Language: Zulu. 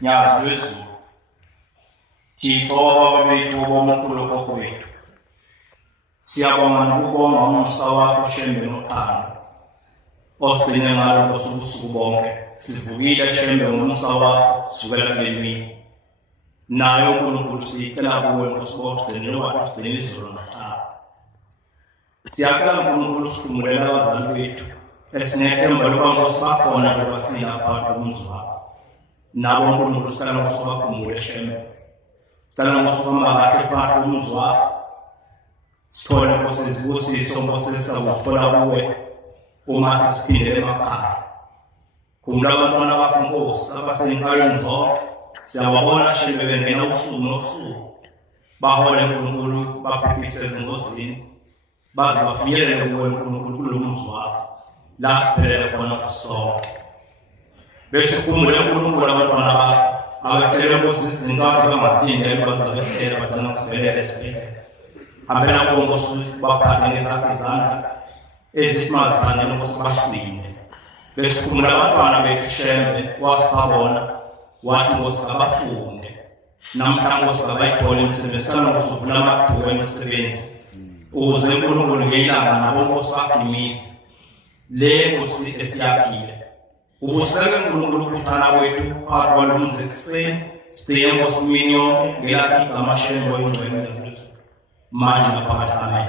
nyazi lwezulu Thixo wababa bethu bomkhulu gogo wethu siyabonga nokubonga umusa wakho Shembe nothando osigcine ngalo ngosuku bonke sivukile Shembe ngomusa wakho sivukela kule mini nayo uNkulunkulu sicela kuwe ngosibogcine wakho sigcine izolo nothando siyacela uNkulunkulu sikhumulela abazali bethu esinethemba lokuba ngosibakhona njengoba singaphakathi komuzi wakho nabo uNkulunkulu sicela ngosibakhumule Shembe sicela ngosibamba kahle phakathi komuzi wakho sithole ngosizibusiso ngosesizakuthola kuwe uma sesiphindele emakhaya khumbula abantwana bakho Nkosi abasenkalweni zonke siyababona Shembe bengena usuku nosuku bahole uNkulunkulu baphephise ezingozini baze bafinyelele kuwe uNkulunkulu kulo muzi wakho la siphelele khona kusonke bese khumbule uNkulunkulu abantwana bakho abahlele kuzizinkathi bangazilindele bazabehlela bagcina kusibelele esibhedlela hambela kuwo Nkosi baphathe ngezakho izandla ezithi maziphandele Nkosi basinde bese khumbula abantwana bethu Shembe wasibabona wathi Nkosi abafunde namhla Nkosi abayithole imisebenzi sicela Nkosi uvula amathuba emisebenzi ukuze uNkulunkulu ngelanga nabo Nkosi bagimise le Nkosi esiyaphile ubuseke uNkulunkulu ukuthana kwethu phakathi kwalumuzi ekuseni siye Nkosi imini yonke ngelakhi igama Shembe oyingcwele manje naphakathi amen.